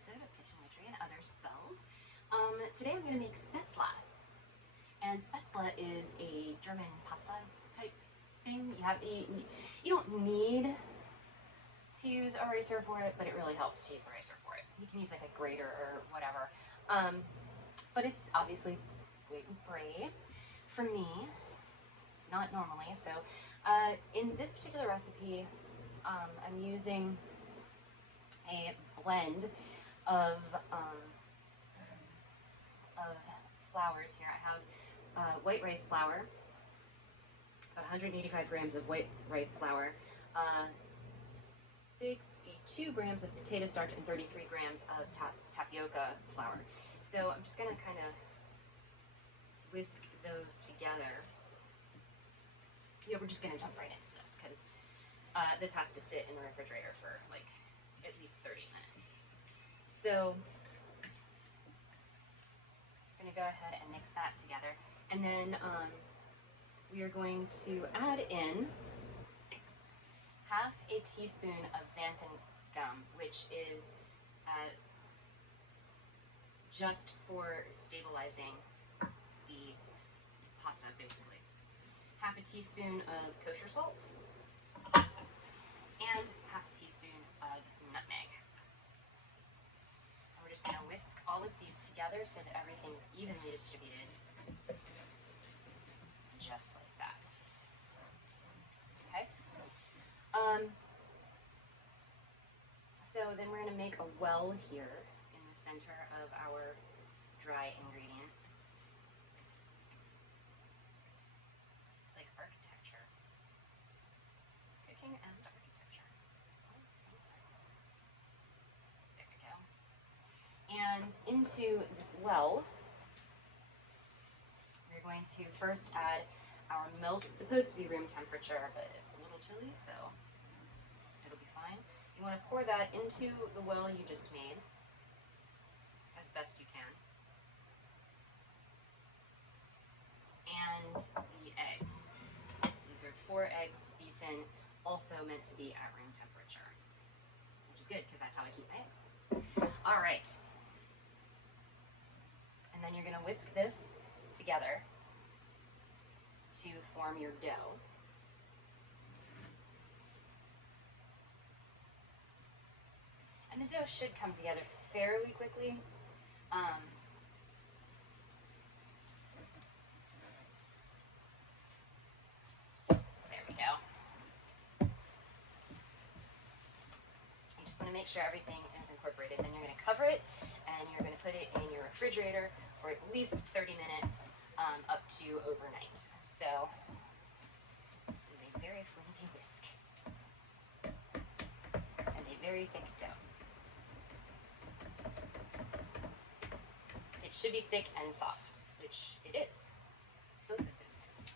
episode of Kitchen Witchery and Other Spells. Today I'm going to make Spaetzle. And Spaetzle is a German pasta type thing. You don't need to use a ricer for it, but it really helps to use a ricer for it. You can use like a grater or whatever. But it's obviously gluten-free. For me, it's not normally. So in this particular recipe, I'm using a blend of flours here. I have white rice flour, about 185 grams of white rice flour, 62 grams of potato starch, and 33 grams of tapioca flour. So I'm just going to kind of whisk those together. Yeah, we're just going to jump right into this because this has to sit in the refrigerator for like at least 30 minutes. So I'm going to go ahead and mix that together. And then we are going to add in half a teaspoon of xanthan gum, which is just for stabilizing the pasta, basically. Half a teaspoon of kosher salt and half a teaspoon of nutmeg. And we're just going to whisk all of these together so that everything is evenly distributed, just like that. Okay? So then we're going to make a well here in the center of our dry ingredients. It's like architecture. Cooking and architecture all at the same time. There we go. And into this well, we're going to first add our milk. It's supposed to be room temperature, but it's a little chilly, so it'll be fine. You want to pour that into the well you just made as best you can. And the eggs. These are 4 eggs beaten, also meant to be at room temperature, which is good because that's how I keep my eggs. All right. And then you're going to whisk this together to form your dough. And the dough should come together fairly quickly. There we go. You just want to make sure everything is incorporated. Then you're going to cover it, and you're going to put it in your refrigerator for at least 30 minutes, up to overnight. So this is a very flimsy whisk and a very thick dough. It should be thick and soft, which it is. Both of those things.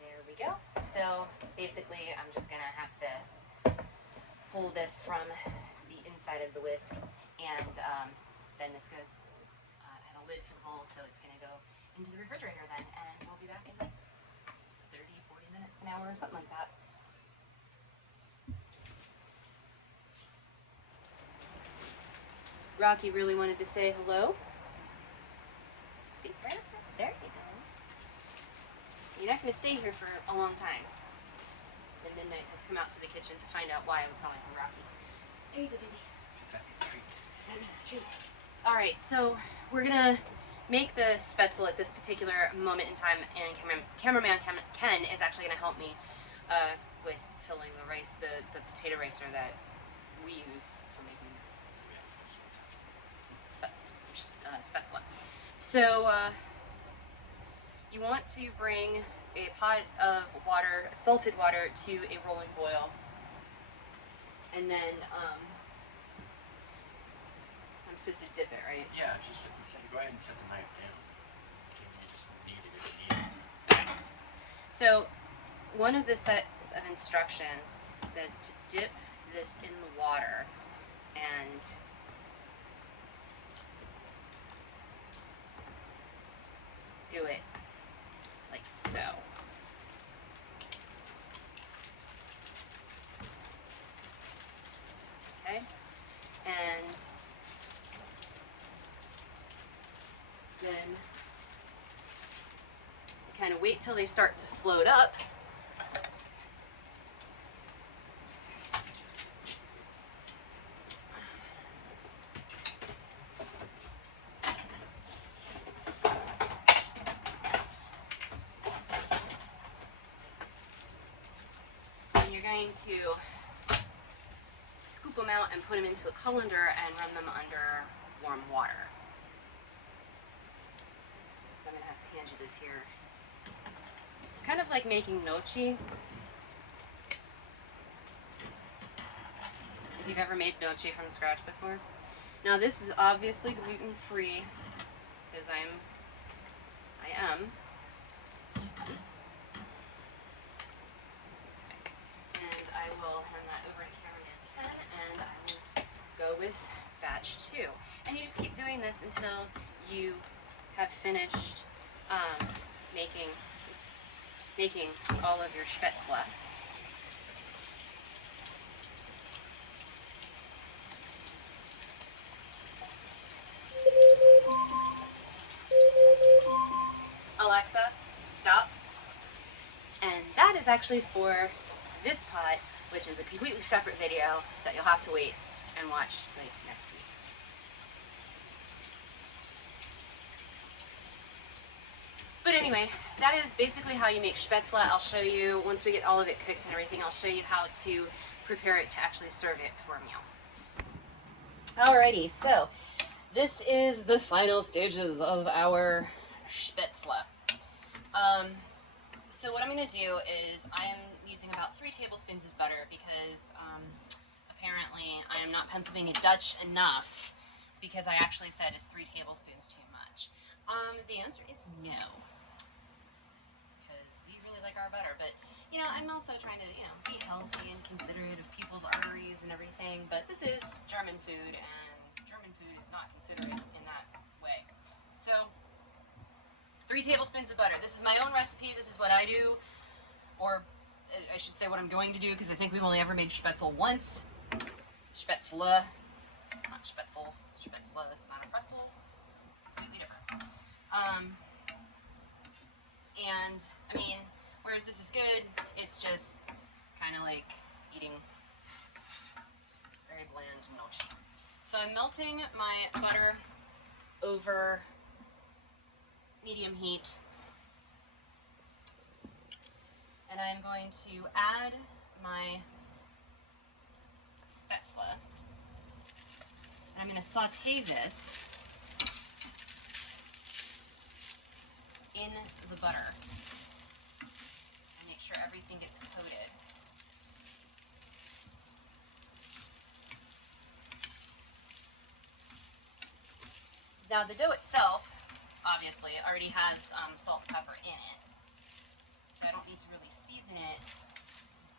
There we go. So basically, I'm just going to have to pull this from the inside of the whisk, and then this goes, I have a lid for the bowl, so it's going to go into the refrigerator then, and we'll be back in like 30, 40 minutes, an hour, or something like that. Rocky really wanted to say hello. See, right up there. There you go. You're not going to stay here for a long time. And Midnight has come out to the kitchen to find out why I was calling him Rocky. There you go, baby. Does that mean treats? Does that mean treats? All right, so we're going to make the Spaetzle at this particular moment in time, and cameraman Ken is actually going to help me with filling the rice, the potato ricer that we use for making Spaetzle. So you want to bring a pot of water, salted water, to a rolling boil, and then I'm supposed to dip it, right? Yeah, just go ahead and set the knife down. You just knead it if you need it. Okay. So one of the sets of instructions says to dip this in the water and do it like so. and then kind of wait till they start to float up. And you're going to scoop them out and put them into a colander and run them under warm water. So I'm going to have to hand you this here. It's kind of like making nochi. If you've ever made nochi from scratch before. Now this is obviously gluten-free, because I am. And I will hand that over to Cameraman Ken, and I will go with batch 2. And you just keep doing this until you have finished making all of your Spaetzle. Alexa, stop. And that is actually for this pot, which is a completely separate video that you'll have to wait and watch like next week. But anyway, that is basically how you make Spaetzle. I'll show you, once we get all of it cooked and everything, I'll show you how to prepare it to actually serve it for a meal. Alrighty, so this is the final stages of our Spaetzle. So what I'm going to do is I am using about 3 tablespoons of butter because apparently I am not Pennsylvania Dutch enough, because I actually said is 3 tablespoons too much. The answer is no, because we really like our butter, but you know, I'm also trying to, you know, be healthy and considerate of people's arteries and everything, but this is German food, and German food is not considerate in that way. So 3 tablespoons of butter. This is my own recipe. This is what I do, or I should say what I'm going to do, because I think we've only ever made Spaetzle once. Spaetzle, not Spaetzle. Spaetzle, it's not a pretzel. It's completely different. And, I mean, whereas this is good, it's just kind of like eating very bland mochi. So I'm melting my butter over medium heat, and I'm going to add my Spaetzle, and I'm going to saute this in the butter and make sure everything gets coated. Now the dough itself obviously already has salt and pepper in it, so I don't need to really season it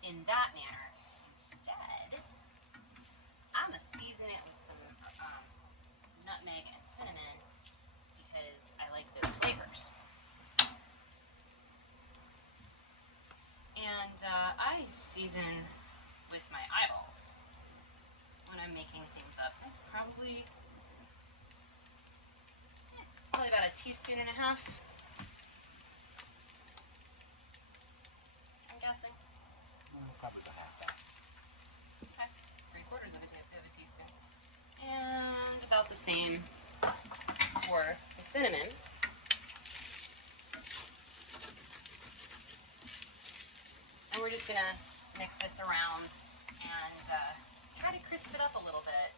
in that manner. Instead, I'm going to season it with some nutmeg and cinnamon, because I like those flavors. And I season with my eyeballs when I'm making things up. That's probably about a teaspoon and a half, I'm guessing. Probably about half that. Okay, 3/4 of a teaspoon. And about the same for the cinnamon. And we're just gonna mix this around and try to crisp it up a little bit.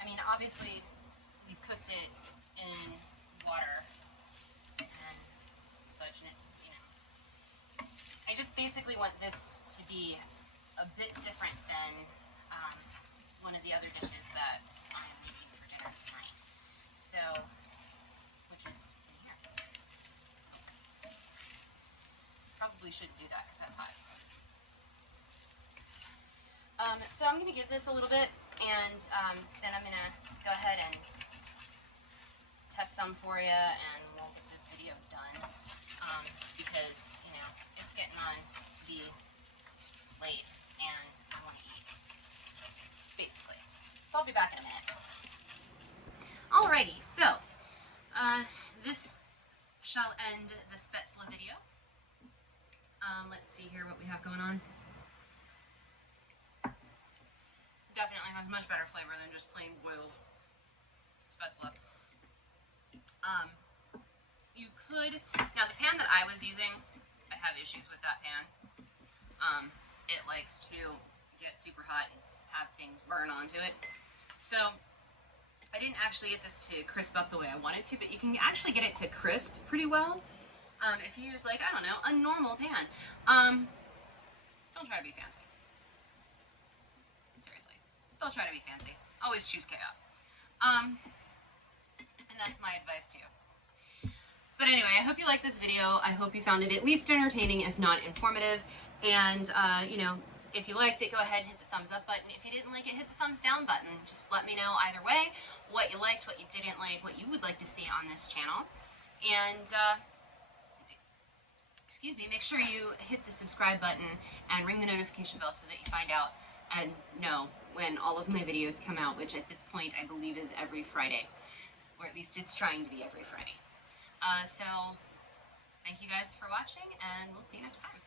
I mean, obviously, we've cooked it in water and such, and it, you know, I just basically want this to be a bit different than one of the other dishes that I'm making for dinner tonight. So, which is in here. Probably shouldn't do that because that's hot. So I'm going to give this a little bit, and then I'm going to go ahead and test some for you, and we'll get this video done, because, you know, it's getting on to be late, and I want to eat, basically. So I'll be back in a minute. Alrighty, so this shall end the Spaetzle video. Let's see here what we have going on. Definitely has much better flavor than just plain boiled Spaetzle. You could, now the pan that I was using, I have issues with that pan. It likes to get super hot and have things burn onto it. So I didn't actually get this to crisp up the way I wanted to, but you can actually get it to crisp pretty well if you use, like, I don't know, a normal pan. Don't try to be fancy. Seriously. Don't try to be fancy. Always choose chaos. And that's my advice to you. But anyway, I hope you liked this video. I hope you found it at least entertaining, if not informative. And, you know, if you liked it, go ahead and hit the thumbs up button. If you didn't like it, hit the thumbs down button. Just let me know either way what you liked, what you didn't like, what you would like to see on this channel. And, excuse me, make sure you hit the subscribe button and ring the notification bell so that you find out and know when all of my videos come out, which at this point I believe is every Friday. Or at least it's trying to be every Friday. So, thank you guys for watching, and we'll see you next time.